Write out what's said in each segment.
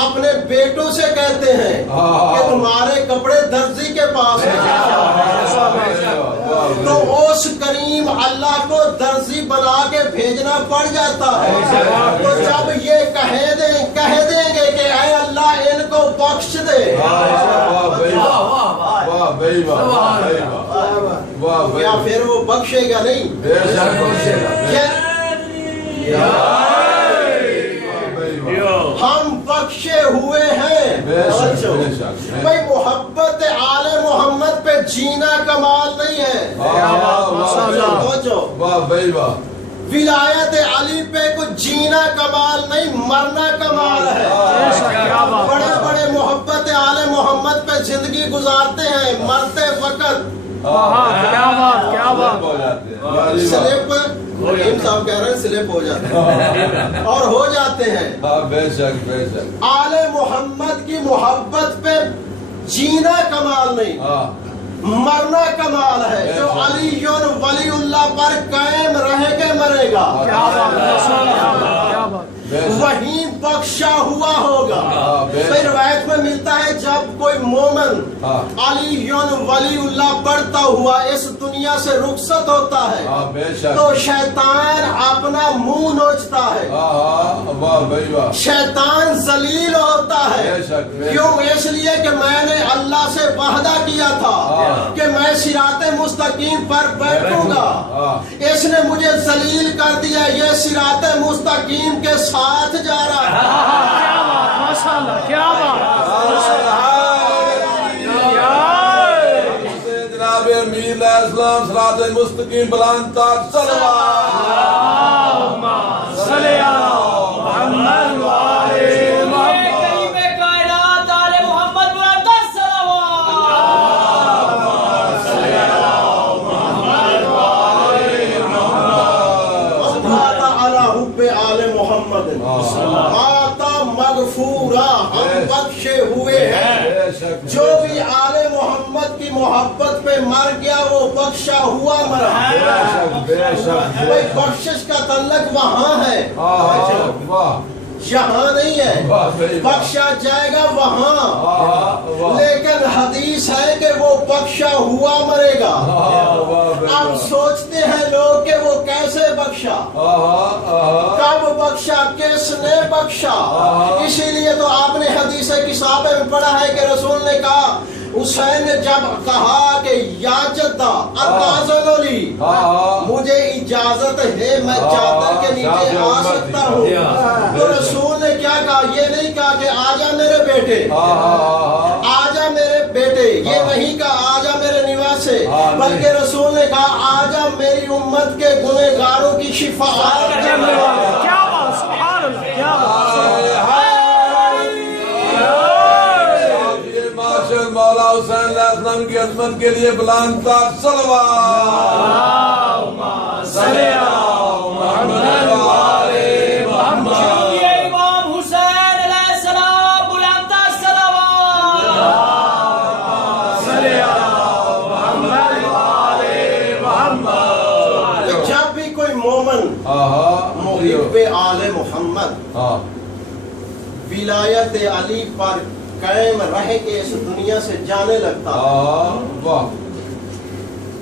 اپنے بیٹوں سے کہتے ہیں کہ تمہارے کپڑے درزی کے پاس ہیں، تو اس کریم اللہ کو درزی بنا کے بھیجنا پڑ جاتا ہے۔ تو جب یہ کہہ دیں گے کہ اے اللہ ان کو بخش دے، کیا پھر وہ بخشے گا نہیں؟ ہم بخشے ہوئے ہیں۔ بھائی محبت آل محمد پہ جینا کمال نہیں ہے، ولایت علی پہ کچھ جینا کمال نہیں، مرنا کمال ہے۔ بڑے بڑے محبت آل محمد پہ زندگی گزارتے ہیں، مرتے وقت سلپ صاحب کہہ رہے ہیں سلپ ہو جاتے ہیں اور ہو جاتے ہیں۔ بے شک بے شک آل محمد کی محبت پہ جینا کمال نہیں، مرنا کمال ہے۔ جو علی ولی اللہ پر قائم رہ کے مرے گا وہیں بخشا ہوا ہوگا۔ پھر روایت میں ملتا ہے جب کوئی مومن علی ولی اللہ پڑھتا ہوا اس دنیا سے رخصت ہوتا ہے تو شیطان اپنا منہ نوچتا ہے، شیطان ذلیل ہوتا ہے۔ کیوں؟ اس لیے کہ میں نے اللہ سے وعدہ کیا تھا کہ میں صراط مستقیم پر بیٹھوں گا، اس نے مجھے ذلیل کر دیا، یہ صراط مستقیم کے ساتھ جا رہا ہے۔ کیا بات، ماشاءاللہ، کیا بات۔ جناب امیر علیہ السلام صراط مستقیم بلند تر صلوات صلی اللہ محمد وآلہ محمد۔ کائنات آل محمد بلند تر صلوات صلی اللہ محمد وآلہ محمد۔ علی حب آل محمد آتا مغفورا، ہم بخشے ہوئے ہیں۔ جو بھی آل محمد کی محبت پہ مر گیا وہ بخشا ہوا مرا۔ بخشش کا تعلق وہاں ہے، یہاں نہیں ہے۔ بخشا جائے گا وہاں، لیکن حدیث ہے کہ وہ بخشا ہوا مرے گا۔ اب سوچتے ہیں لوگ کہ وہ کیسے بخشا، کب بخشا، کس نے بخشا۔ اسی لیے تو آپ نے حدیث کتاب میں پڑھا ہے کہ رسول نے کہا، حسین نے جب کہا کہ یا جدہ اتاذن لی، مجھے اجازت ہے میں چادر کے نیچے آ سکتا ہوں، تو رسول نے کیا کہا؟ یہ نہیں کہا کہ آجا میرے بیٹے، آجا میرے بیٹے، یہ نہیں کہا آجا میرے نواسے، بلکہ رسول نے کہا آجا میری امت کے گنہگاروں کی شفاعت کرنے والے۔ کیا بات، سبحان اللہ، کیا بات۔ مولا حسین علیہ السلام کی عظمت کے لیے بلند تر صلوات صلی اللہ محمد وآلہ محمد۔ یہ امام حسین علیہ السلام بلند تر صلوات صلی اللہ محمد وآلہ محمد۔ جب بھی کوئی مومن محب آل محمد ولایت علی پر قائم رہ کے اس دنیا سے جانے لگتا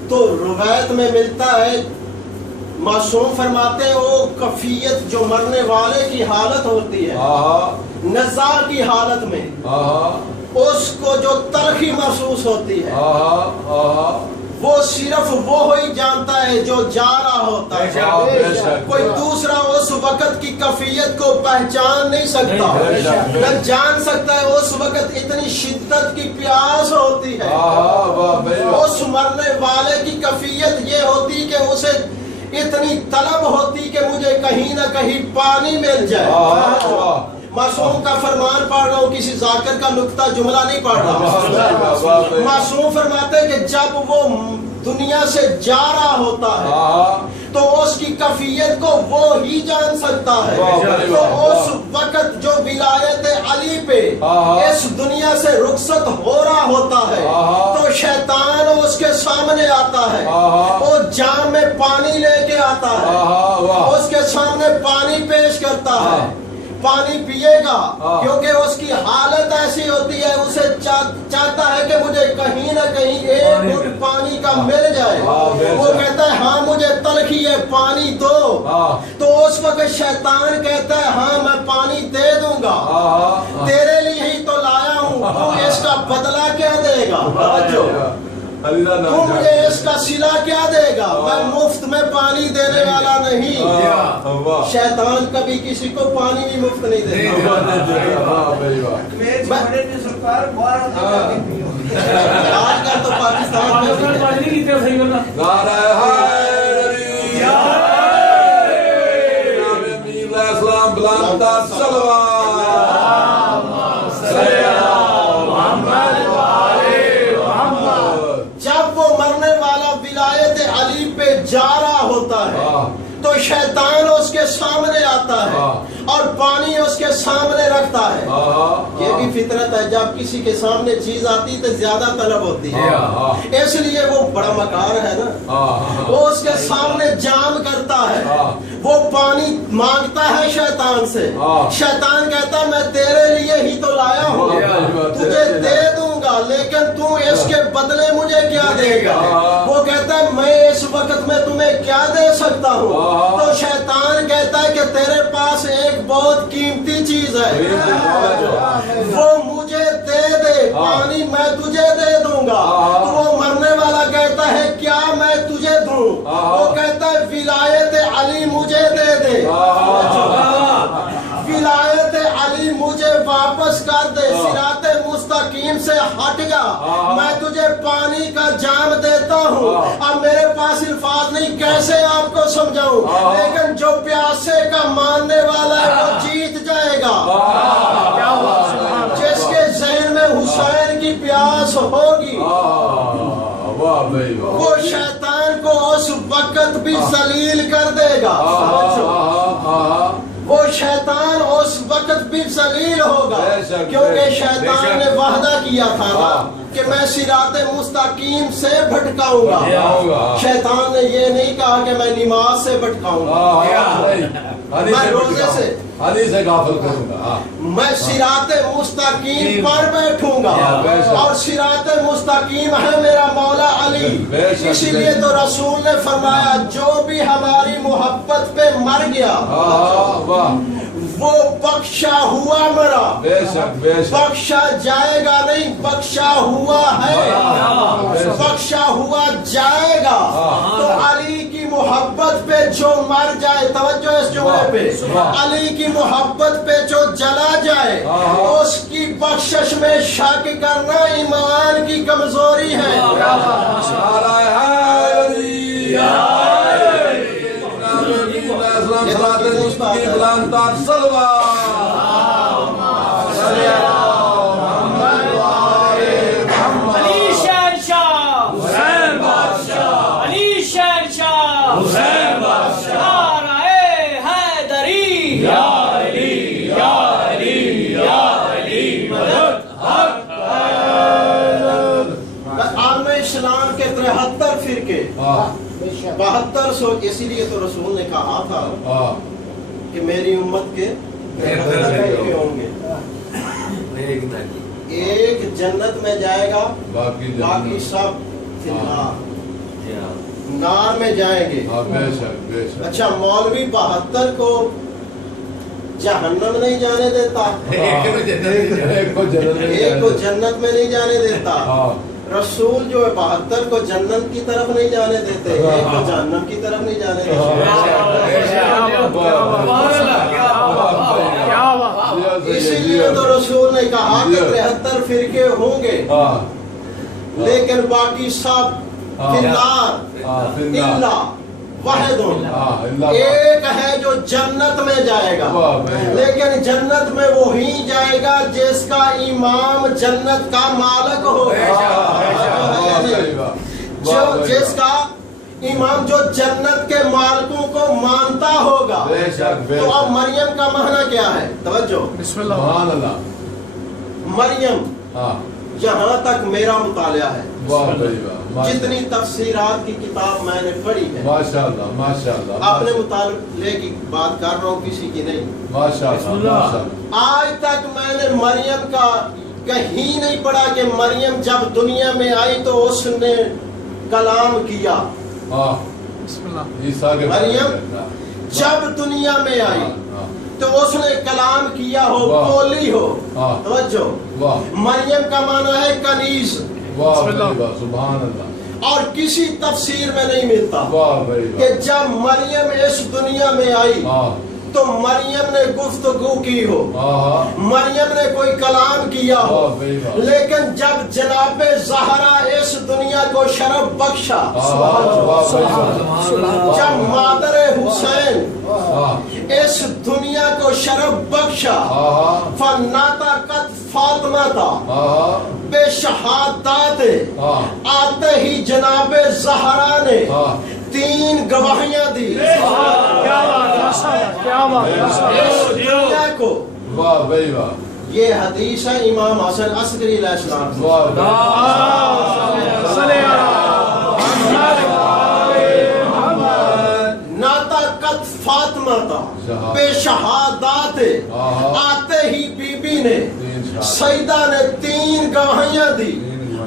تو روایت میں ملتا ہے، معصوم فرماتے ہیں وہ کفیت جو مرنے والے کی حالت ہوتی ہے، نزاع کی حالت میں اس کو جو تلخی محسوس ہوتی ہے وہ صرف وہ ہی جانتا ہے جو جا رہا ہوتا ہے۔ کوئی دوسرا اس وقت کی کیفیت کو پہچان نہیں سکتا، نہ جان سکتا ہے۔ اس وقت اتنی شدت کی پیاس ہوتی ہے، اس مرنے والے کی کیفیت یہ ہوتی کہ اسے اتنی طلب ہوتی کہ مجھے کہیں نہ کہیں پانی مل جائے۔ معصوم کا فرمان پڑھ رہا ہوں، کسی ذاکر کا نکتہ جملہ نہیں پڑھ رہا۔ معصوم فرماتے ہیں کہ جب وہ دنیا سے جا رہا ہوتا ہے تو اس کی کیفیت کو وہ ہی جان سکتا ہے۔ تو اس وقت جو ولایت علی پہ اس دنیا سے رخصت ہو رہا ہوتا ہے تو شیطان اس کے سامنے آتا ہے، وہ جام میں پانی لے کے آتا ہے، اس کے سامنے پانی پیش کرتا ہے، پانی پیے گا کیونکہ اس کی حالت ایسی ہوتی ہے اسے چاہتا ہے کہ مجھے کہیں نہ کہیں ایک گھٹ پانی کا مل جائے. وہ کہتا ہے ہاں مجھے تلخی ہے پانی دو. تو اس وقت شیطان کہتا ہے ہاں میں پانی دے دوں گا, تیرے لیے ہی تو لایا ہوں, تو اس کا بدلہ کیا دے گا؟ تو مجھے اس کا صلہ کیا دے گا؟ میں مفت میں پانی دینے والا نہیں. شیطان کبھی کسی کو پانی بھی مفت نہیں دیتا. آج کل تو پاکستان جا رہا ہوتا ہے تو شیطان اس کے سامنے آتا ہے اور پانی اس کے سامنے رکھتا ہے. یہ بھی فطرت ہے, جب کسی کے سامنے چیز آتی تو زیادہ طلب ہوتی ہے, اس لیے وہ بڑا مکار ہے نا, وہ اس کے سامنے جام کرتا ہے, وہ پانی مانگتا ہے شیطان سے. شیطان کہتا ہے میں تیرے لیے ہی تو لایا ہوں, تجھے دے دوں گا, لیکن تو اس کے بدلے مجھے کیا دے گا؟ وہ کہتا ہے میں اس وقت میں تمہیں کیا دے سکتا ہوں؟ تو شیطان کہتا ہے کہ تیرے پاس ایک بہت قیمتی چیز ہے, وہ مجھے دے دے, پانی میں تجھے دے دوں گا. تو وہ مرنے والا کہتا ہے کیا میں تجھے دوں؟ وہ کہتا ہے ولایت علی مجھے دے دے, ولایت علی مجھے واپس کر دے, صراط مستقیم سے ہٹ جا, میں تجھے پانی کا جام دیتا ہوں. اب میرے پاس الفاظ نہیں کیسے آپ کو سمجھاؤں, لیکن جو پیاسے کا ماننے والا ہے وہ جیت جائے گا. جس کے ذہن میں حسین کی پیاس ہوگی وہ شیطان کو اس وقت بھی ذلیل کر دے گا. وہ شیطان اس وقت بھی ذلیل ہوگا کیونکہ شیطان نے وعدہ کیا تھا نا کہ میں صراط مستقیم سے بھٹکاؤں گا. شیطان نے یہ نہیں کہا کہ میں نماز سے بھٹکاؤں گا, میں روزے سے غافل کروں گا, میں صراط مستقیم پر بیٹھوں گا, اور صراط مستقیم ہے میرا مولا علی. اسی لیے تو رسول نے فرمایا جو بھی ہماری محبت پہ مر گیا وہ بخشا ہوا مرا, بخشا جائے گا نہیں, بخشا ہوا ہے, بخشا ہوا جائے گا. تو علی کی محبت پہ جو مر جائے, توجہ اس جملے پہ, علی کی محبت پہ جو جلا جائے اس کی بخشش میں شک کرنا ایمان کی کمزوری ہے. اسلام کے 73 فرقے 7200, اسی لیے تو رسول نے کہا تھا کہ میری امت کے 73 فرقے ہوں گے, ایک جنت میں جائے گا, باقی سب فی النار, نار میں جائیں گے. اچھا مولوی 72 کو جہنم نہیں جانے دیتا, ایک کو جنت میں نہیں جانے دیتا. رسول جو 72 کو جنت کی طرف نہیں جانے دیتے, ایک کو جہنم کی طرف نہیں جانے دیتے. اسی لیے تو رسول نے کہا کہ 73 فرقے ہوں گے, لیکن باقی سب فی النار الا واحد, ایک ہے جو جنت میں جائے گا, لیکن جنت میں وہی جائے گا جس کا امام جنت کا مالک ہو, جو جس کا امام جو جنت کے مالکوں کو مانتا ہوگا. تو اب مریم کا معنی کیا ہے؟ توجہ, بسم اللہ, مریم جہاں تک میرا مطالعہ ہے، واہ بھائی واہ، جتنی تفسیرات کی کتاب میں نے پڑھی ہے، ماشاءاللہ ماشاءاللہ، اپنے مطالعے کی بات کر رہا ہوں، کسی کی نہیں۔ ماشاءاللہ ماشاءاللہ، آج تک میں نے مریم کا کہیں نہیں پڑھا کہ مریم جب دنیا میں آئی تو اس نے کلام کیا۔ بسم اللہ۔ عیسیٰ کے مریم جب دنیا میں آئی تو اس نے کلام کیا ہو، واہ، بولی ہو۔ ہاں، توجہ، واہ مریم کا معنی ہے کنیز، واہ بھائی واہ، سبحان اللہ، اور کسی تفسیر میں نہیں ملتا واہ بھائی کہ واہ، جب مریم اس دنیا میں آئی ہاں تو مریم نے گفتگو کی ہو، ہاں، مریم نے کوئی کلام کیا ہو، واہ بھائی واہ، لیکن جب جناب زہرا اس دنیا کو شرف بخشا، واہ بھائی واہ، جب مادر حسین ہاں اس دنیا کو شرف بخشا، ہاں فناتا قد فاطمہ تھا ہاں بے شہادات، ہاں آتے ہی جناب زہرا نے ہاں، 3 گواہیاں دی کیا بات، ماشاء اللہ، کیا بات، ماشاء اللہ۔ اس دنیا کو۔ واہ بھائی واہ، یہ حدیث ہے امام حسن عسکری علیہ السلام سے۔ واہ بھائی، صلی اللہ ناتا قد فاطمہ تھا بے شہادات، آتے ہی بی بی نے سیدہ نے 3 گواہیاں دی،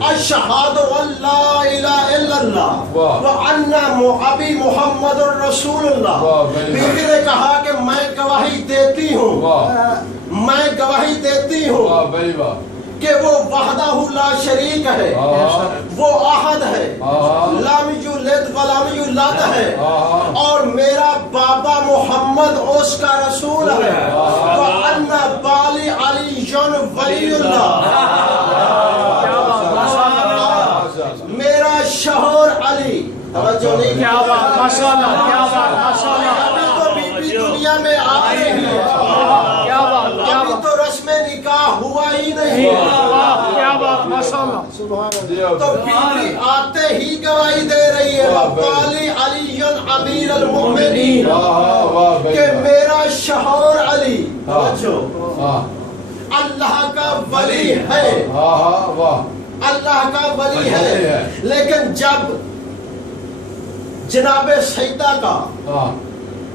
اشہد اللہ الہ الا اللہ وان ابی محمد الرسول اللہ۔ بی بی نے کہا کہ میں گواہی دیتی ہوں، میں گواہی دیتی ہوں واہ بھائی واہ، کہ وہ وحدہ لا شریک ہے، وہ احد ہے، لم یلد ولم یولد ہے، اور میرا بابا محمد اس کا رسول ہے، وان بالی علی ولی اللہ، میرا شوہر علی۔ توجہ نہیں، کیا بات، ماشاء اللہ، کیا بات، ماشاء اللہ، ابھی تو بی بی دنیا میں آ رہی ہے، کیا بات، کیا ابھی بات، تو رسم نکاح ہوا ہی نہیں، واہ، کیا بات، ماشاء اللہ۔ تو بی بی آتے ہی گواہی دے رہی ہے، وقالی علی امیر المؤمنین، واہ بھائی کہ واہ، میرا شوہر علی، توجہ، ہاں اللہ کا ولی ہے، ہاں واہ، اللہ کا ولی ہے۔ لیکن جب جناب سیدہ کا ہاں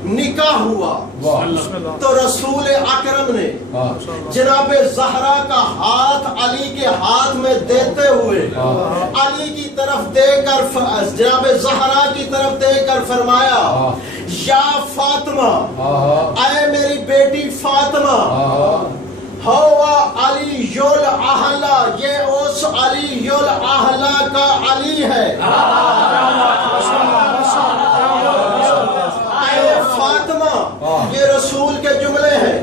نکاح ہوا واہ، بسم اللہ۔ تو رسول اکرم نے ہاں جناب زہرا کا ہاتھ علی کے ہاتھ میں دیتے ہوئے علی کی طرف دے کر، جناب زہرا کی طرف دے کر فرمایا، یا فاطمہ، اے میری بیٹی فاطمہ، ہوا علی یول اہلا، یہ اس علی یول اہلا کا علی ہے، اے فاطمہ، یہ رسول کے جملے ہیں۔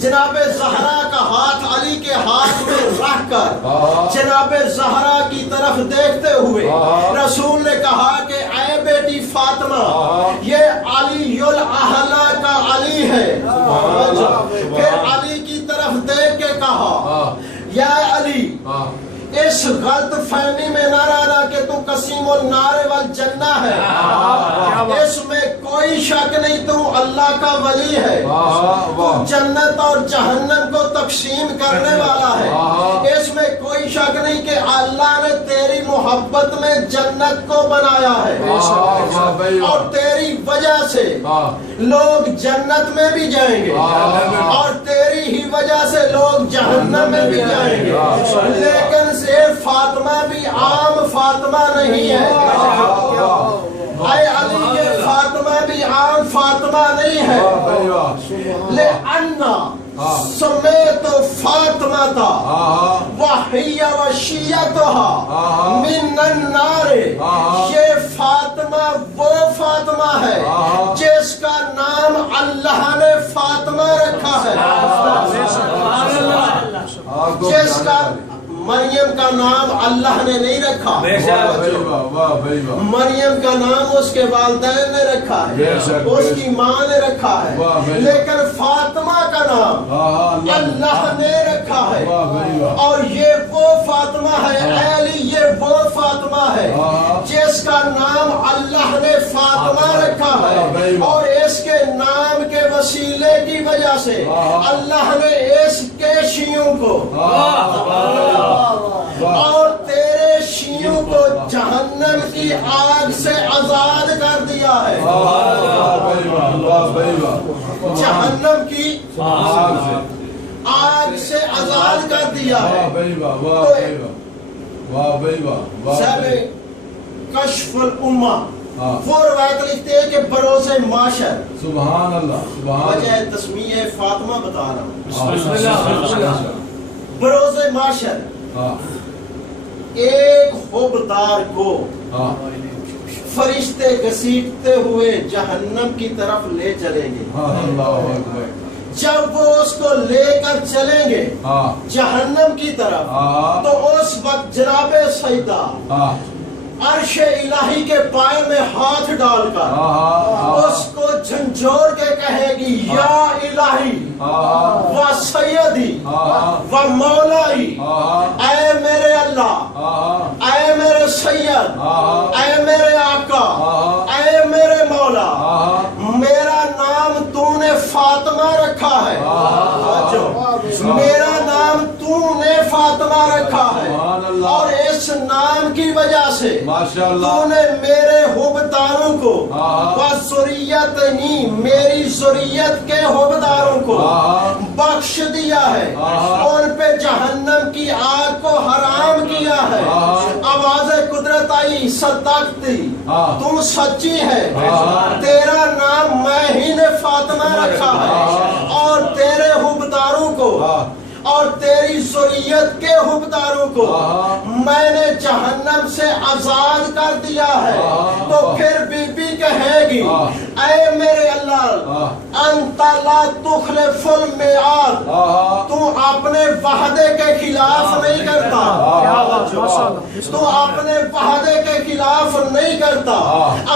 جناب زہرا کا ہاتھ علی کے ہاتھ میں رکھ کر جناب زہرا کی طرف دیکھتے ہوئے رسول نے کہا کہ اے بیٹی فاطمہ، یہ علی الاحلا کا علی ہے۔ پھر علی کی طرف دیکھ کے کہا، یا علی، اس غلط فہمی میں نہ رہنا کہ تو قسیم النار والجنہ ہے، اس میں کوئی شک نہیں، تو اللہ کا ولی ہے، تو جنت اور جہنم کو تقسیم کرنے والا ہے، اس میں کوئی شک نہیں کہ اللہ نے تیری محبت میں جنت کو بنایا ہے، اور تیری وجہ سے لوگ جنت میں بھی جائیں گے، اور تیری ہی وجہ سے لوگ جہنم میں بھی جائیں گے، لیکن صرف فاطمہ بھی عام فاطمہ نہیں ہے، اے علی، یہ فاطمہ بھی عام فاطمہ نہیں ہے، لِأَنَّا سمیت فاطمہ وحی وشیتها من النار، یہ فاطمہ وہ فاطمہ ہے جس کا نام اللہ نے فاطمہ رکھا ہے، جس کا مریم کا نام اللہ نے نہیں رکھا، مریم کا نام اس کے والدین نے رکھا ہے، اس کی ماں نے رکھا ہے، لیکن فاطمہ کا نام اللہ نے رکھا ہے، اور یہ وہ فاطمہ ہے، اے علی، یہ وہ فاطمہ ہے جس کا نام اللہ نے فاطمہ رکھا ہے، اور اس کے نام کے وسیلے کی وجہ سے اللہ نے اس کے شیعوں کو دیا ہے جہنم کی آگ سے آزاد کر دیا ہے صاحب کشف الامہ وہ روایت لکھتے ہیں کہ بروز معاشر سبحان اللہ وجہ تسمیہ فاطمہ بتا رہا ہوں بروز معاشر ایک حبدار کو فرشتے گھسیٹتے ہوئے جہنم کی طرف لے چلیں گے جب وہ اس کو لے کر چلیں گے جہنم کی طرف تو اس وقت جناب سیدہ عرش الہی کے پائے میں ہاتھ ڈال کر اس کو جھنجھوڑ کے کہے گی یا الہی و سیدی و مولائی، اے میرے اللہ، اے میرے سید، اے میرے آقا، اے میرے مولا، میرا نام تو نے فاطمہ رکھا ہے، میرا نام تو نے فاطمہ رکھا ہے، اور اس نام کی وجہ سے تو نے میرے حبداروں کو میری ذریت کے حبداروں کو بخش دیا ہے، ان پہ جہنم کی آگ کو حرام کیا ہے۔ آواز قدرت آئی، صدقتی، تم سچی ہے، تیرا نام میں ہی نے فاطمہ رکھا ہے، اور تیرے حبداروں کو اور تیری ذریت کے حبداروں کو میں نے جہنم سے آزاد کر دیا ہے۔ تو پھر بی بی کہے گی، اے میرے اللہ، انت لا تخلف المیعاد، تو اپنے وعدے کے خلاف نہیں کرتا، تو اپنے وعدے کے خلاف نہیں کرتا۔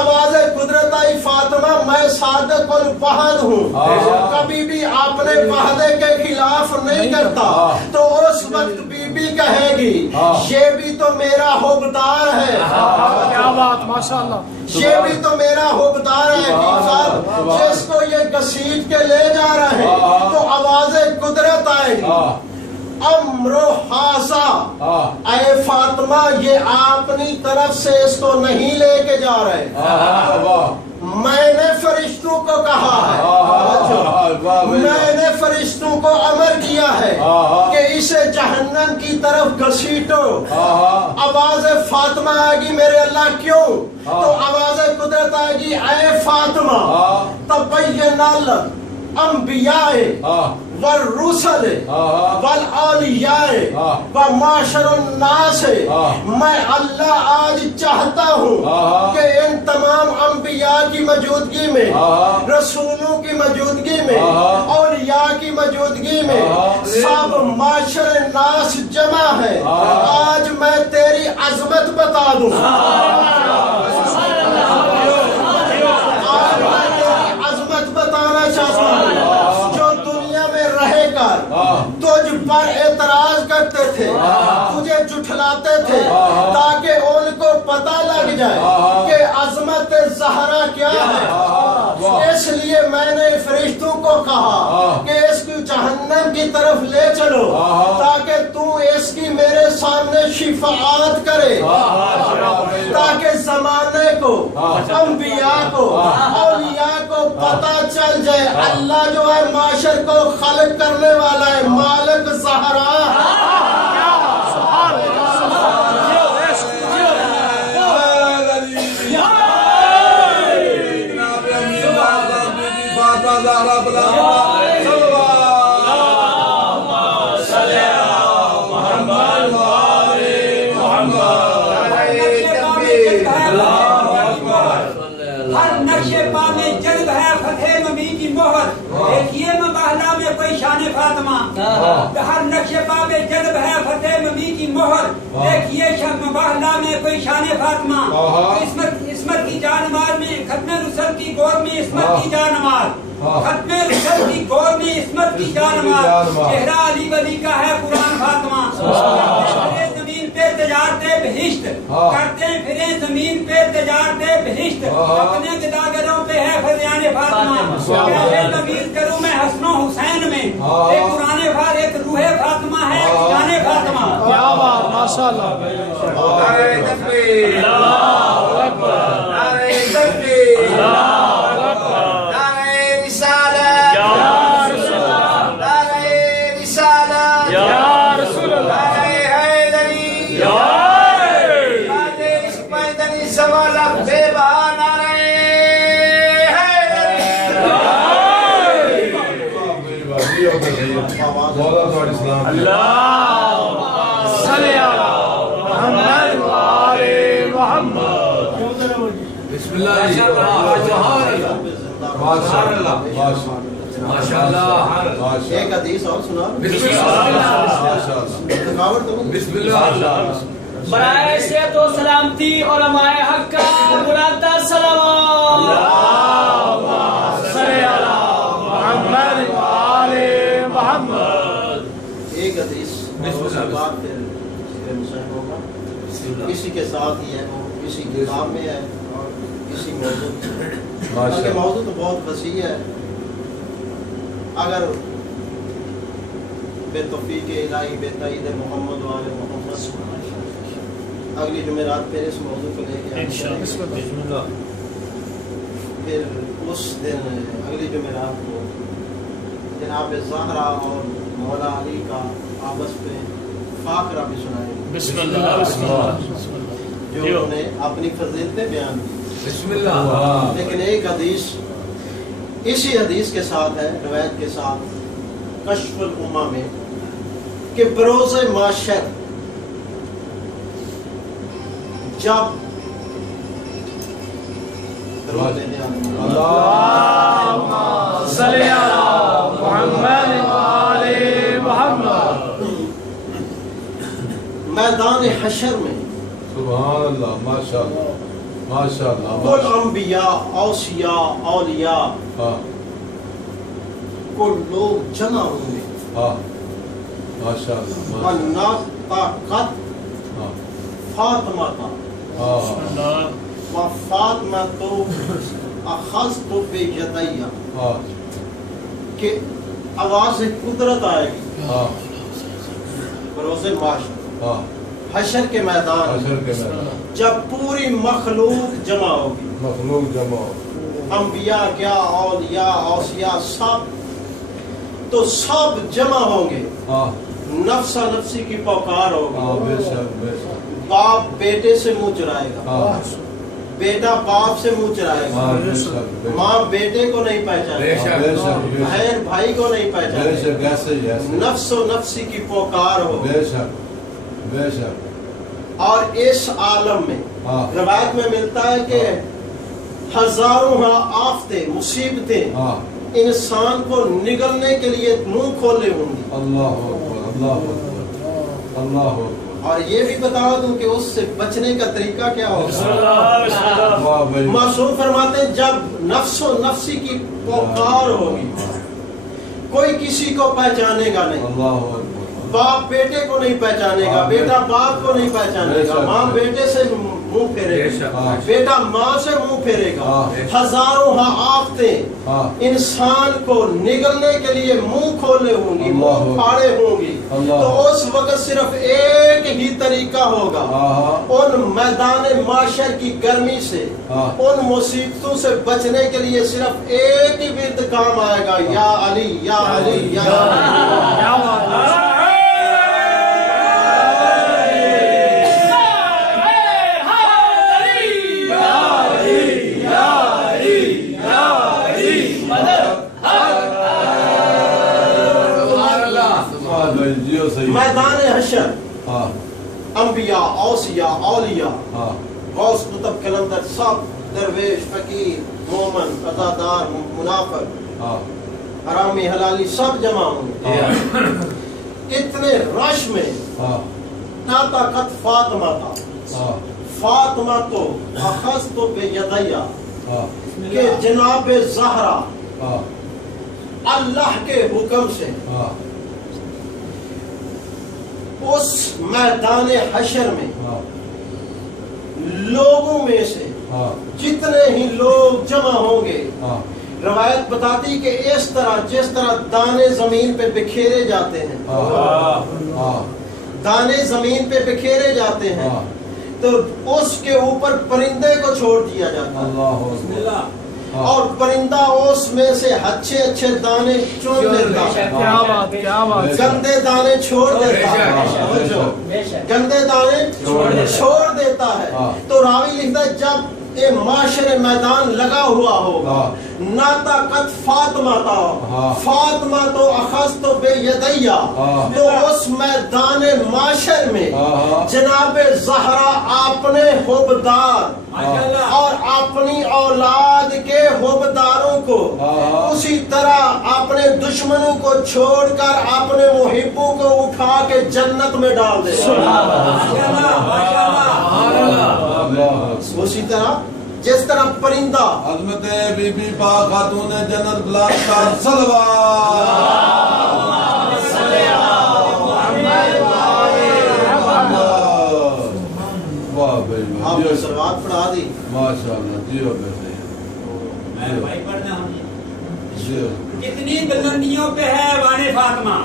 آواز قدرت آئی، فاطمہ میں صادق الوعد ہوں، کبھی بھی اپنے وعدے کے خلاف نہیں کرتا۔ تو اس وقت بی بی کہے گی، یہ بھی تو میرا حبدار ہے، کیا بات، ماشاءاللہ، یہ بھی تو میرا حبدار ہے جس کو یہ گھسیٹ کے لے جا رہے ہیں۔ تو آواز قدرت آئے گی، امرو حاضا، اے فاطمہ یہ اپنی طرف سے اس کو نہیں لے کے جا رہے، میں نے فرشتوں کو کہا ہے، میں نے فرشتوں کو امر کیا ہے کہ اسے جہنم کی طرف گھسیٹو۔ آواز فاطمہ آئے گی، میرے اللہ کیوں؟ تو آواز قدرت آئے گی، اے فاطمہ تبین الانبیاء والرسل والاولیاء ومعاشر الناس، میں اللہ آج چاہتا ہوں کہ ان تمام انبیاء کی موجودگی میں، رسولوں کی موجودگی میں، اولیاء کی موجودگی میں سب معاشر الناس جمع ہے، آج میں تیری عظمت بتا دوں، آج میں تیری عظمت بتانا چاہتا ہوں۔ تجھ پر اعتراض کرتے تھے، تجھے جھٹلاتے تھے، تاکہ ان کو پتہ لگ جائے کہ عظمت زہرا کیا ہے۔ اس لیے میں نے فرشتوں کو کہا کہ اس کو جہنم کی طرف لے چلو، تاکہ تو اس کی میرے سامنے شفاعت کرے، تاکہ زمانے کو، انبیاء کو، اولیاء کو پتہ چل جائے اللہ جو ہے معاشر کو خلق کرنے والا ہے، مالک زہرا۔ ہر نقشے پا میں جلد ہے فتح مبی کی مہر، دیکھیے مباہلہ میں کوئی شان فاطمہ، ہر نقشے پا میں جلد ہے فتح مبی کی مہر، دیکھیے مباہلہ میں کوئی شان فاطمہ، عصمت کی جانماز میں ختم رسل کی گور میں عصمت کی جانماز، ختم رسل کی گور میں عصمت کی جانماز، چہرہ علی ولی کا ہے قرآن فاطمہ، زمین پہ تجارت بہشت کرتے پھرے، زمین پہ تجارت بہشت، اپنے گداگروں پہ ہے فضیان فاطمہ، کیسے تمیز کروں میں حسن و حسین میں، ایک قرآن فاطمہ، ایک روح فاطمہ ہے، ایک جان فاطمہ۔ کیا بات، ماشاءاللہ، نعرہ تکبیر، اللہ اکبر، نعرہ تکبیر۔ جی ہوتا صحیح مولا تو اسلام اللهم صل على محمد وآل محمد. بسم اللہ ماشاءاللہ ایک حدیث اور سنا. بسم اللہ تھکاوٹ تو نہیں؟ بسم اللہ برائے صحت و سلامتی علماء حق کا بلند صلوات. اللهم صل على محمد وآل محمد. ایک حدیث اور اس کے بعد پھر مسلم ہوگا. کسی کے ساتھ ہی ہے وہ کسی کتاب میں ہے اور کسی موضوع میں. موضوع تو بہت وسیع ہے. اگر بے توفیق الہی بے تائید محمد وآل محمد اگلی جمعرات پھر اس موضوع کو لے کے پھر اس دن اگلی جمعرات کو جناب زہرا اور مولا علی کا آپس پہ فاقرہ بھی سنائے گا. بسم اللہ بسم اللہ جو انہوں نے اپنی فضیلتیں بیان کی. بسم اللہ. لیکن ایک حدیث اسی حدیث کے ساتھ ہے روایت کے ساتھ کشف الامہ میں کہ بروز معاشر جب اللهم صل على محمد وآل محمد. میدان حشر میں سبحان اللہ ماشاءاللہ ماشاءاللہ کل انبیاء اوصیاء اولیاء ہاں کو لوگ جمع ہوں گے. ہاں ماشاءاللہ وَنَطَقَتْ ہاں فاطمہ ہاں وفاطمۃ اخذت بیدیہ ہاں کہ آواز قدرت آئے گی ہاں بروز معاشر ہاں حشر کے میدان حشر کے میدان جب پوری مخلوق جمع ہوگی. مخلوق جمع انبیاء کیا اولیاء اوصیاء سب تو سب جمع ہوں گے. ہاں نفسا نفسی کی پکار ہاں ہوگی. بے شک بے شک باپ بیٹے سے منہ چرائے گا. ہاں بیٹا باپ سے منہ چرائے گا. ہاں بے شک ماں بیٹے کو نہیں پہچانے گا. بے شک بہن بھائی کو نہیں بے پہچانے گا. شک ایسے ہی ایسے نفس و نفسی کی پکار ہوگی. بے شک بے شک اور اس عالم میں ہاں روایت میں ملتا ہے کہ ہزاروں آفتیں مصیبتیں ہاں انسان کو نگلنے کے لیے منہ کھولے ہوں گی. اللہ اکبر اللہ اکبر اللہ اکبر. اور یہ بھی بتا دوں کہ اس سے بچنے کا طریقہ کیا ہوگا. واہ بھائی معصوم فرماتے ہیں جب نفس و نفسی کی پکار ہوگی کوئی کسی کو پہچانے گا نہیں. اللہ اکبر. باپ بیٹے کو نہیں پہچانے گا. بیٹا باپ کو نہیں پہچانے گا. ماں بیٹے سے منہ پھیرے گا. بیٹا ماں سے منہ پھیرے گا. ہزاروں آفتیں انسان کو نگلنے کے لیے منہ کھولے ہوں گی منہ پھاڑے ہوں گی. تو اس وقت صرف ایک ہی طریقہ ہوگا ان میدان معاشر کی گرمی سے ان مصیبتوں سے بچنے کے لیے صرف ایک ہی ورد کام آئے گا. یا علی یا علی یا علی. میدان حشر انبیاء اوصیاء اولیاء غوث قطب کلندر سب درویش فقیر مومن عزادار منافق حرامی حلالی سب جمع ہوں گے. اتنے رش میں ناطقت فاطمہ تھا. فاطمہ تو اخذت بیدیہ کہ جناب زہرا اللہ کے حکم سے اس میدان حشر میں لوگوں میں سے جتنے ہی لوگ جمع ہوں گے روایت بتاتی کہ اس طرح جس طرح دانے زمین پہ بکھیرے جاتے ہیں دانے زمین پہ بکھیرے جاتے ہیں تو اس کے اوپر پرندے کو چھوڑ دیا جاتا ہے اور پرندہ اس میں سے اچھے اچھے دانے چن لیتا ہے. گندے دانے چھوڑ دیتا ہے. گندے دانے چھوڑ دیتا ہے. تو راوی لکھتا ہے جب معاشر میدان لگا ہوا ہوگا. ناتا قد فاطمہ تا فاطمہ تو اخذت بے یدیا. تو اس میدان معاشر میں جناب زہرا اپنے حبدار اور اپنی اولاد کے حبداروں کو اسی طرح اپنے دشمنوں کو چھوڑ کر اپنے محبوں کو اٹھا کے جنت میں ڈال دے. اسی طرح جس طرح پرندہ حضرت بی بی پاک خاتون جنت بلند کا صلوات. واہ بھائی آپ نے صلوات پڑھا دی. ماشاءاللہ. جیو بیٹے بھائی پڑھنا ہم جیو. کتنی بلندیوں پہ ہے ایوان فاطمہ,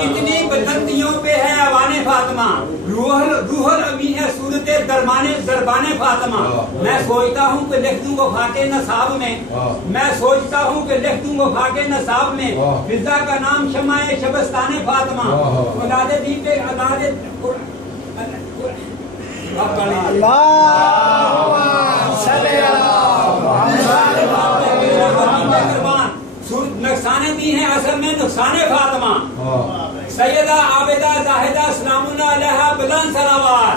کتنی بلندیوں پہ ہے ایوان فاطمہ. روح الامین ہے صورت دربان فاطمہ. میں سوچتا ہوں کہ لکھ دوں وفا کے نصاب میں, میں سوچتا ہوں کہ لکھ دوں وفا کے نصاب میں فضا کا نام شمع شبستان فاطمہ. اولاد دی پہ اولاد نقصانے دی ہیں اصل میں نقصان فاطمہ. سیدہ عابدہ زاہدہ سلام اللہ علیہا بلند صلوات.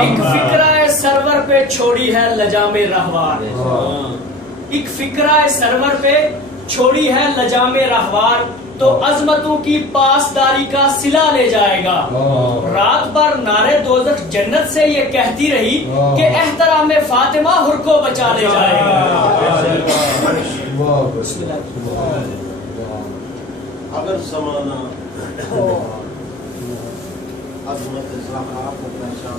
ایک فکرہ سرور پہ چھوڑی ہے لجام رہوار. ایک فکرہ سرور پہ چھوڑی ہے لجام رہوار. تو عظمتوں کی پاسداری کا صلہ لے جائے گا. رات بھر نعرے دوزخ جنت سے یہ کہتی رہی کہ احترام فاطمہ حر کو بچا لے جائے گا. اگر زمانہ عظمت زہرا کو پہچان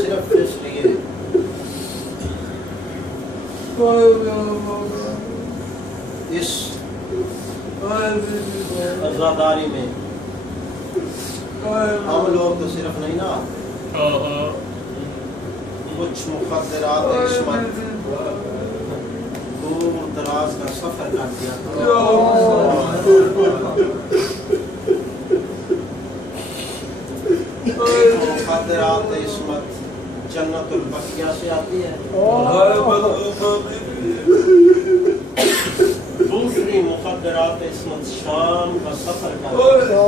صرف اس لیے اس عزاداری میں ہم لوگ تو صرف نہیں نا, کچھ مخدرات عصمت دور دراز کا سفر کر دیا. مخدرات عصمت جنت البقیہ سے آتی ہے. دوسری مخدرات عصمت شام کا سفر کرتی ہے.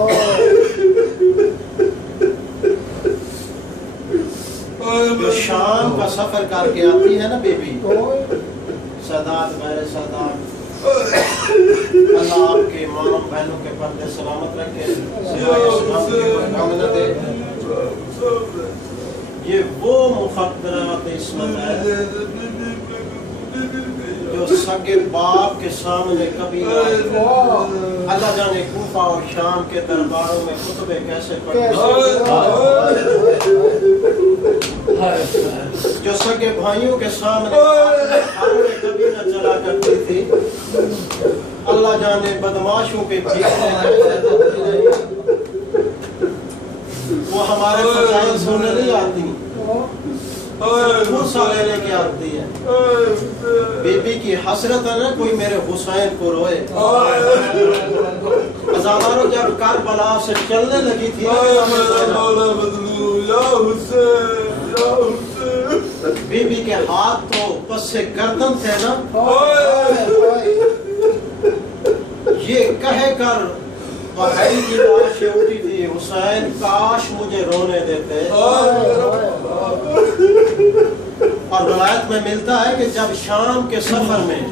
جو شام کا سفر کر کے آتی ہے نا بیبی, سادات غیر سادات, اللہ آپ کے ماں بہنوں کے پردے سلامت رکھے, سوائے اسلام کے کوئی غم نہ دے. یہ وہ مخدرات عصمت ہے جو سگے باپ کے سامنے کبھی نہ آئے. اللہ جانے کوفہ اور شام کے درباروں میں خطبے کیسے پڑھتے, جو سگے بھائیوں کے سامنے کبھی نہ چلا کرتی تھی. اللہ جانے بدماشوں کے بھیڑنے کیسے ہوتی رہی. وہ ہمارے فضائل سننے نہیں آتی, غصہ لینے کی آتی ہے. بی بی کی حسرت ہے نا کوئی میرے حسین کو روئے. عزاداروں جب کربلا سے چلنے لگی تھی بی بی کے ہاتھ تو پس گردن تھے نا, یہ کہہ کر بھائی کی لاشیں اٹھی تھی, حسین کاش مجھے رونے دیتے. اور روایت میں ملتا ہے کہ جب شام کے سفر میں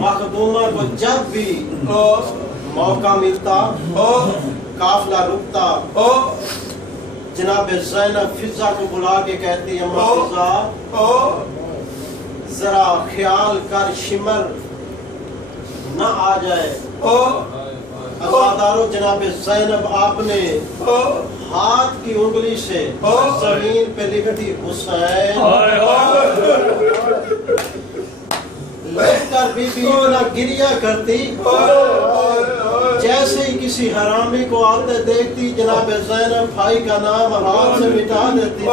مخدومہ کو جب بھی موقع ملتا قافلہ رکتا, جناب زینب فضا کو بلا کے کہتی اماں فضا ذرا خیال کر شمر نہ آ جائے. عزادارو جناب زینب آپ نے ہاتھ کی انگلی سے زمین پہ لکھتی حسین, لکھ کر بی بی اتنا گریہ کرتی جیسے ہی کسی حرامی کو آتے دیکھتی جناب زینب بھائی کا نام ہاتھ سے مٹا دیتی.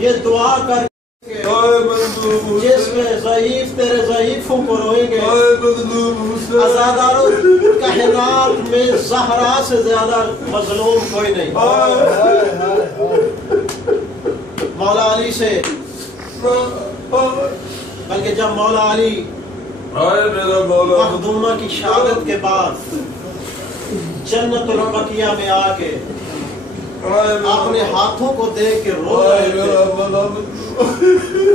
یہ دعا کر جس میں ضعیف تیرے ضعیفوں کو روئیں گے. عزاداروں کائنات میں زہرا سے زیادہ مظلوم کوئی نہیں. مولا علی سے بلکہ جب مولا علی مخدومہ کی شہادت کے بعد جنت البقیہ میں آ کے اپنے ہاتھوں کو دیکھ کے رو رہے تھے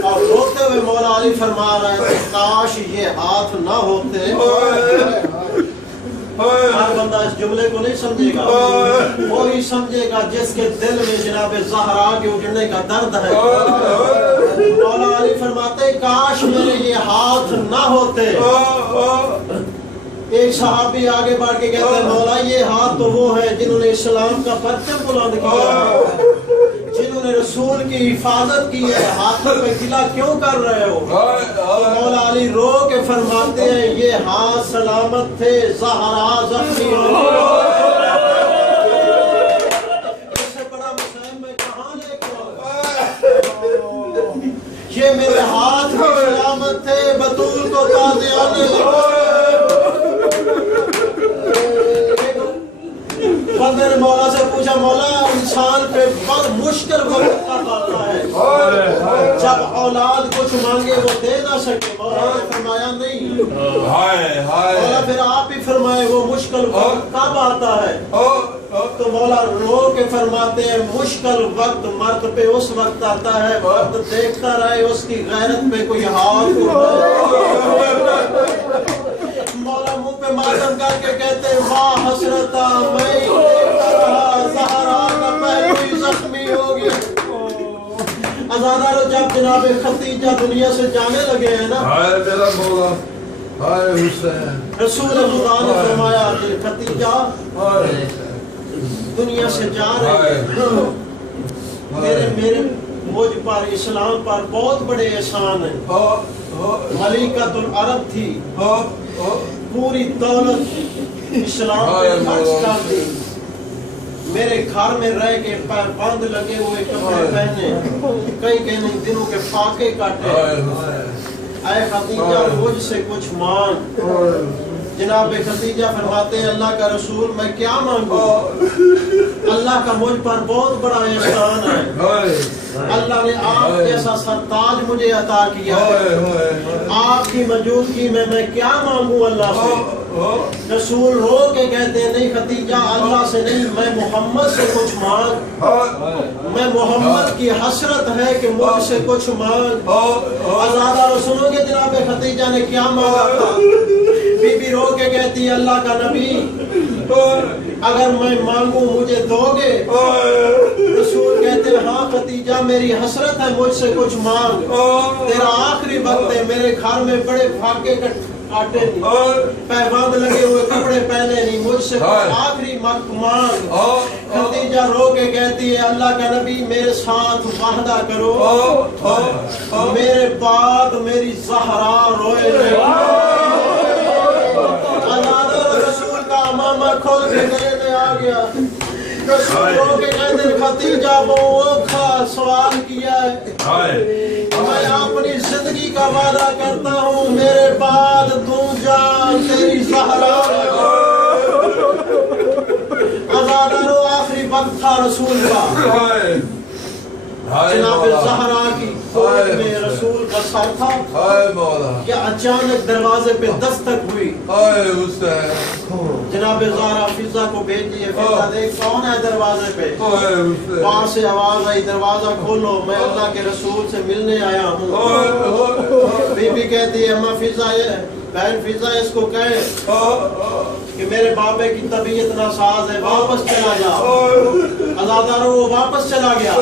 اور روتے ہوئے مولا علی فرما رہے تھے کاش یہ ہاتھ نہ ہوتے. ہر بندہ اس جملے کو نہیں سمجھے گا, وہی سمجھے گا جس کے دل میں جناب زہرا کے اجڑنے کا درد ہے. مولا علی فرماتے کاش میرے یہ ہاتھ نہ ہوتے. ایک صحابی آگے بڑھ کے کہتے ہیں مولا یہ ہاتھ تو وہ ہے جنہوں نے اسلام کا پرچم بلند کیا, جنہوں نے رسول کی حفاظت کی ہے, ہاتھوں پہ گلا کیوں کر رہے ہو؟ مولا علی رو کے فرماتے ہیں یہ ہاتھ سلامت تھے, زہرا زخمی ہو. اس سے بڑا مسائل میں کہاں لے کے آؤں؟ یہ میرے ہاتھ بھی سلامت تھے, بطول کو تازے آنے لگے. بندے نے مولا سے پوچھا مولا انسان پہ بہت مشکل وقت کب آتا ہے جب اولاد کچھ مانگے وہ دے نہ سکے. مولا نے فرمایا نہیں. مولا پھر آپ ہی فرمائے وہ مشکل وقت کب آتا ہے؟ تو مولا رو کے فرماتے ہیں مشکل وقت مرد پہ اس وقت آتا ہے مرد دیکھتا رہے اس کی غیرت پہ کوئی ہاتھ اٹھائے. مولا منہ پہ ماتم کر کے کہتے ہیں واہ حسرتا میں زہرا کا پہلو ہی زخمی ہو گیا. عزادارو جب جناب ختیجہ دنیا سے جانے لگے ہیں نا, رسول خدا نے فرمایا کہ ختیجہ دنیا سے جا رہے ہیں, میرے مجھ پر اسلام پر بہت بڑے احسان ہیں. ملکۃ العرب تھی, پوری دولت اسلام پہ خرچ کر دی, میرے گھر میں رہ کے بند لگے ہوئے کپڑے پہنے, کئی کئی دنوں کے فاقے کاٹے. اے ختیجہ مجھ سے کچھ مانگ. جناب ختیجہ فرماتے ہیں اللہ کا رسول میں کیا مانگوں؟ اللہ کا مجھ پر بہت بڑا احسان ہے, اللہ نے آپ جیسا سرتاج مجھے عطا کیا ہے, آپ کی موجودگی میں کیا مانگوں اللہ سے؟ رسول رو کے کہتے ہیں نہیں ختیجہ اللہ سے نہیں, میں محمد سے کچھ مانگ. میں محمد کی حسرت ہے کہ مجھ سے کچھ مانگ. عزادارو سنو گے جناب ختیجہ نے کیا مانگا تھا؟ بی بی رو کے کہتی ہے اللہ کا نبی اگر میں مانگوں مجھے دو گے؟ رسول کہتے ہیں ہاں ختیجہ میری حسرت ہے مجھ سے کچھ مانگ. تیرا آخری وقت ہے, میرے گھر میں بڑے بھاگے کاٹے نہیں, پیبند لگے ہوئے کپڑے پہنے نہیں, مجھ سے کچھ آخری وقت مانگ. ختیجہ رو کے کہتی ہے اللہ کا نبی میرے ساتھ وعدہ کرو میرے بعد میری زہرا روئے نہیں. رسول کا امامہ کھول کے دینے آ گیا. رسولوں کے کہتے ہیں ختیجہ وہ سوال کیا ہے, میں اپنی زندگی کا وعدہ کرتا ہوں میرے بعد تو جان تیری زہرا. عزادارو آخری وقت تھا رسول کا, جناب زہرا کی گود میں رسول کا سر تھا کہ اچانک دروازے پہ دستک ہوئی. جناب زہرا فضا کو بھیجیے, فضا دیکھ کون ہے دروازے پہ. باہر سے آواز آئی دروازہ کھولو میں اللہ کے رسول سے ملنے آیا ہوں. بی بی کہتی ہے اما فضا بہن فضا اس کو کہے کہ میرے بابے کی طبیعت ناساز ہے واپس چلا جا. عزادارو وہ واپس چلا گیا.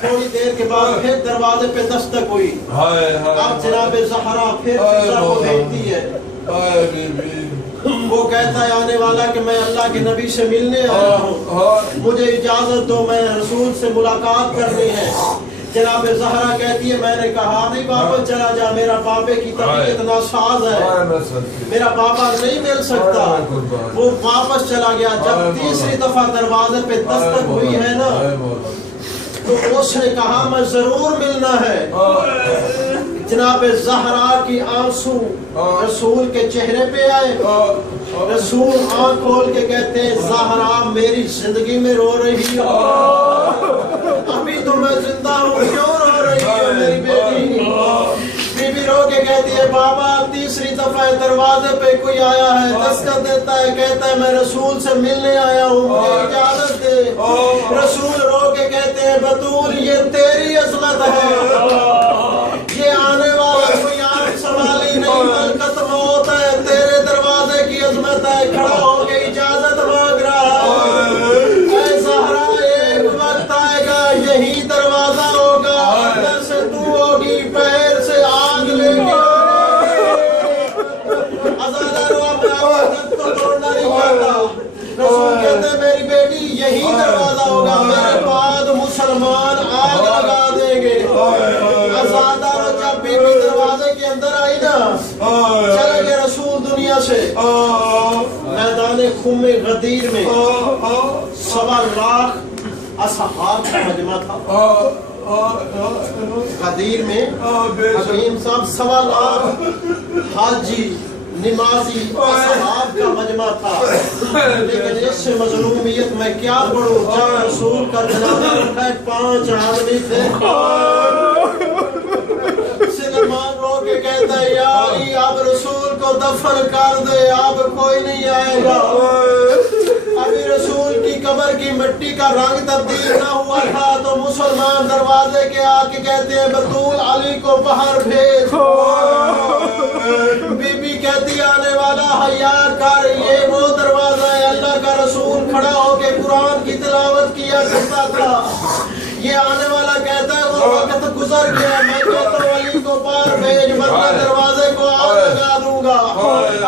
تھوڑی دیر کے بعد پھر دروازے پہ دستک ہوئی. اب جناب زہرا پھر فضا کو بھیجتی ہے. وہ کہتا ہے آنے والا کہ میں اللہ کے نبی سے ملنے آیا ہوں, مجھے اجازت دو میں رسول سے ملاقات کرنی ہے. جناب زہرا کہتی ہے میں نے کہا نہیں واپس چلا جا, میرا بابے کی طبیعت ناساز ہے, میرا بابا نہیں مل سکتا. وہ واپس چلا گیا. جب تیسری دفعہ دروازے پہ دستک ہوئی ہے نا تو اس نے کہا میں ضرور ملنا ہے. جناب زہرا کی آنسو رسول کے چہرے پہ آئے. رسول آنکھ کھول کے کہتے ہیں زہرا میری زندگی میں رو رہی ہو, ابھی تو میں زندہ ہوں, کیوں رو رہی ہو میری بیٹی؟ بی بی رو کے کہتی ہے بابا تیسری دفعہ دروازے پہ کوئی آیا ہے, دستک دیتا ہے, کہتا ہے میں رسول سے ملنے آیا ہوں, مجھے اجازت دے. رسول رو کے کہتے ہیں بطول یہ تیری عظمت ہے, یہ آنے والا کوئی آنکھ سنبھالی نہیں ملکت موت ہے, تیرے دروازے کی عظمت ہے, کھڑا ہو کے اجازت مانگ رہا ہے. اے زہرا ایک وقت آئے گا یہی دروازہ ہوگا, اندر سے تو ہوگی, پیر سے آگ لے کے ازادارو اپنا وقت تو توڑنا نہیں چاہتا. رسول کہتے ہیں میری بیٹی یہی دروازہ ہوگا, میرے بعد مسلمان آگ لگا دیں گے. ازادارو جب بی بی دروازے کے اندر آئی نا, چلے گئے رسول دنیا سے. میدان خم غدیر میں 1.25 لاکھ اصحاب کا مجمع تھا. غدیر میں حکیم صاحب 1.25 لاکھ حاجی نمازی اصحاب کا مجمع تھا. لیکن اس سے مظلومیت میں کیا پڑھوں, جب رسول کا جنازہ اٹھا 5 آدمی تھے. سلمان رو کے کہتا ہے یا علی اب رسول کو دفن کر دے, اب کوئی نہیں آئے گا. ابھی رسول کی قبر کی مٹی کا رنگ تبدیل نہ ہوا تھا تو مسلمان دروازے کے آ کے کہتے ہیں بطول علی کو باہر بھیج. بی بی کہتی آنے والا حیا کر, یہ وہ دروازہ ہے, اللہ کا رسول کھڑا ہو کے قرآن کی تلاوت کیا کرتا تھا. یہ آنے والا کہتا ہے وہ وقت گزر گیا, میں کہتا ہوں علی کو باہر بھیج ورنہ دروازے کو آگ لگا دوں گا.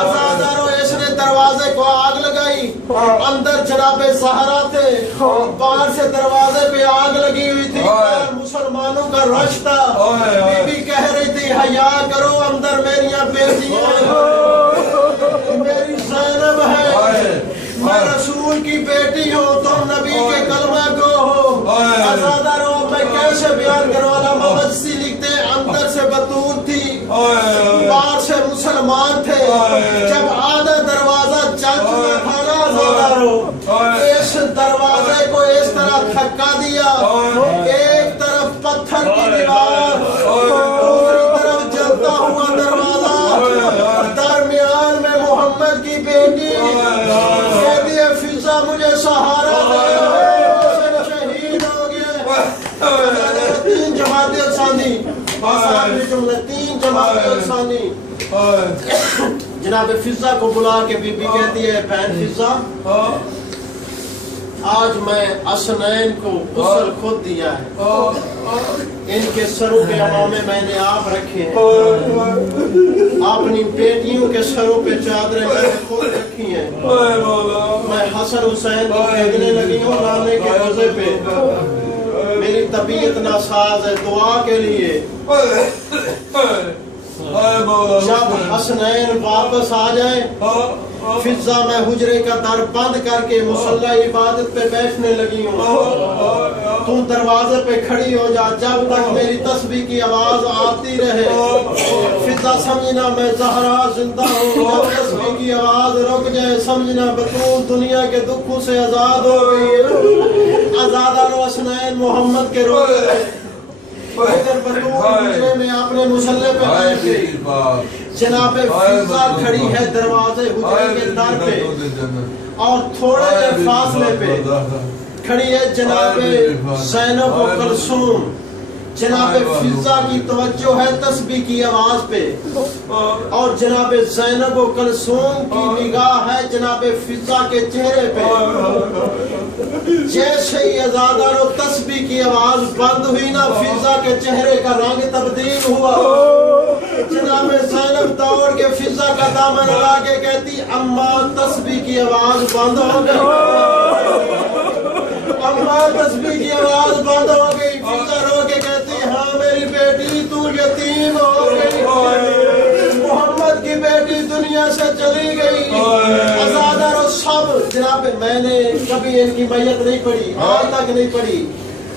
ازادارو اس نے دروازے کو آگ لگائی. اندر جناب زہرا تھے, باہر سے دروازے پہ آگ لگی ہوئی تھی, مسلمانوں کا رش تھا. بی بی کہہ رہی تھی حیا کرو, اندر میریاں بیٹیاں ہیں, میری زینب ہے, میں رسول کی بیٹی ہوں, تم نبی کے کلمہ کو ہو. ازادارو میں کیسے بیان کروں, علامہ مجسی لکھتے ہیں اندر سے بطول تھی, باہر سے مسلمان تھے. جب آدھا دروازہ چل چکا تھا نا ازادارو, اس دروازے کو اس طرح تھکا دیا, ایک طرف پتھر کی دیوار, دوسری طرف جلتا ہوا دروازہ, درمیان میں محمد کی بیٹی کہتی ہے فضا مجھے سہارا دے, شہید ہو گئے. 3 جماعت اقسامی, 3 جماعت اقسامی. جناب فضا کو بلا کے بی بی کہتی ہے بہن فضا آج میں حسنین کو غسل خود دیا ہے, ان کے سروں پہ عمامے میں نے آپ رکھے ہیں, اپنی بیٹیوں کے سروں پہ چادریں میں نے خود رکھی ہیں. میں حسن حسین کو بھیجنے لگی ہوں لانے کے روزے پہ, میری طبیعت ناساز ہے, دعا کے لیے. جب حسنین واپس آ جائیں فضا میں حجرے کا در بند کر کے مصلی عبادت پہ بیٹھنے لگی ہوں, تم دروازے پہ کھڑی ہو جا جب تک میری تسبیح کی آواز آتی رہے. فضا سمجھنا میں زہرا زندہ ہوں, جب تسبیح کی آواز رک جائے سمجھنا بطول دنیا کے دکھوں سے آزاد ہو گئی ہے. آزادارو حسنین محمد کے روزے ادھر بطول حجرے میں اپنے مصلی پہ بیٹھ گئی. جناب فضا کھڑی ہے دروازے حجرے کے در پہ, اور تھوڑے فاصلے پہ کھڑی ہے جناب زینب و کلثوم. جناب فضا کی توجہ ہے تسبیح کی آواز پہ, اور جناب زینب و کلثوم کی نگاہ ہے جناب فضا کے چہرے پہ. جیسے ہی ازادارو تسبیح کی آواز بند ہوئی نا, فضا کے چہرے کا رنگ تبدیل ہوا. جناب زینب دوڑ کے فضا کا دامن لگا کے کہتی اماں تسبیح کی آواز بند ہو گئی, اماں تسبیح کی آواز بند ہو گئی. فضا رو کے کہتی ہاں میری بیٹی تو یتیم ہو گئی, محمد کی بیٹی دنیا سے چلی گئی. ازادارو سب جناب میں نے کبھی ان کی میت نہیں پڑھی, آج تک نہیں پڑھی.